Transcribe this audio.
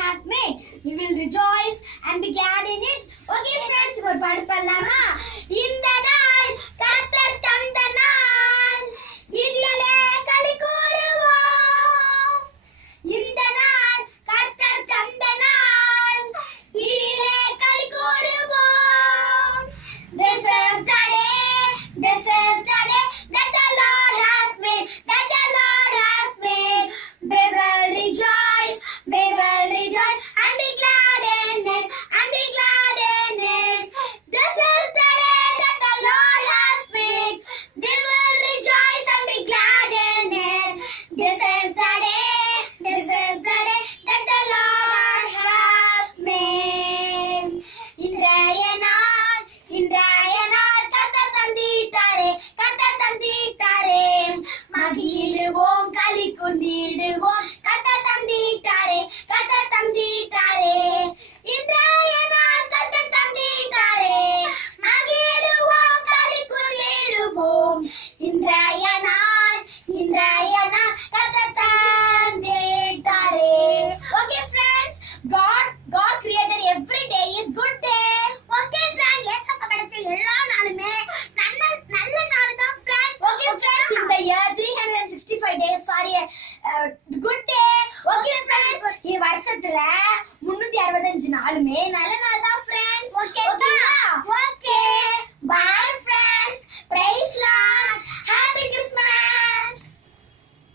has made. We will rejoice and be glad in it. Okay friends, ஒரு பாட்டு பாடலாமா? இந்த நாள் கர்த்தர் தந்த நாள், இதிலே களி கூறுவோம். இந்த நாள் கர்த்தர் தந்த நாள், இதிலே களி கூறுவோம். This is the day, this is the day that the Lord has made, that the Lord has made. We will rejoice and be glad in it, and be glad in it. This is the day that the Lord has made. We will rejoice and be glad in it. This is the day, this is the day that the Lord has made. இன்றைய நாள் கர்த்தர் தந்திட்டாரே, கர்த்தர் தந்திட்டாரே. மகிழுவோம், களி கூர்ந்திடுவோம், கர்த்தர் தந்திட்டாரே, கர்த்தர் தந்திட்டாரே. இன்றைய நாள் கர்த்தர் தந்திட்டாரே, மகிழுவோம், களி கூர்ந்திடுவோம். இன்றைய நாள் கர்த்தர் தந்திட்டாரே. Okay friends, God created every day is good day. Okay friends, ஏசப்பா படைச்ச எல்லா நாளுமே நல்ல நாள் தான் friends. Okay friends, in the year 365 days, sorry, good day. Okay friends, இந்த வருஷத்துல 365 நாளுமே நல்ல நாள்.